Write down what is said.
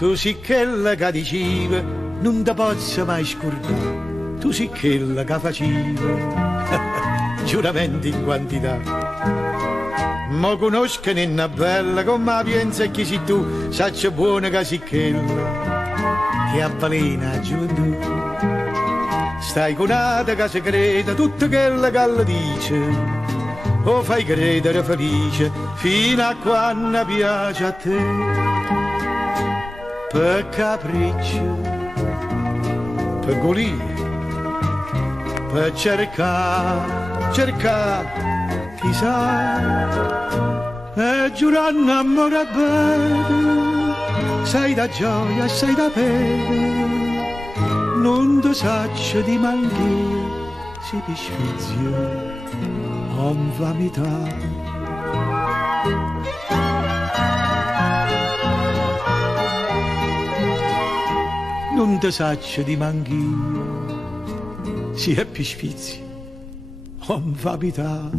Tu sei quella che diceva, non ti posso mai scordare. Tu sei quella che faceva giuramenti in quantità. Ma conosco una bella come la pensa che sei tu, saccia buona che sei quella che avvelena la gioventù. Stai con una che si crede tutto quello che le dice, o fai credere felice fino a quando piace a te. Per capriccio, per golia, per cercare, chissà, e giurando amore bene, sai da gioia, sai da pena, non ti saccio di manchi, si pisfizio, non va metà. Non ti saccio di manchi, si è pisfizio, non va metà.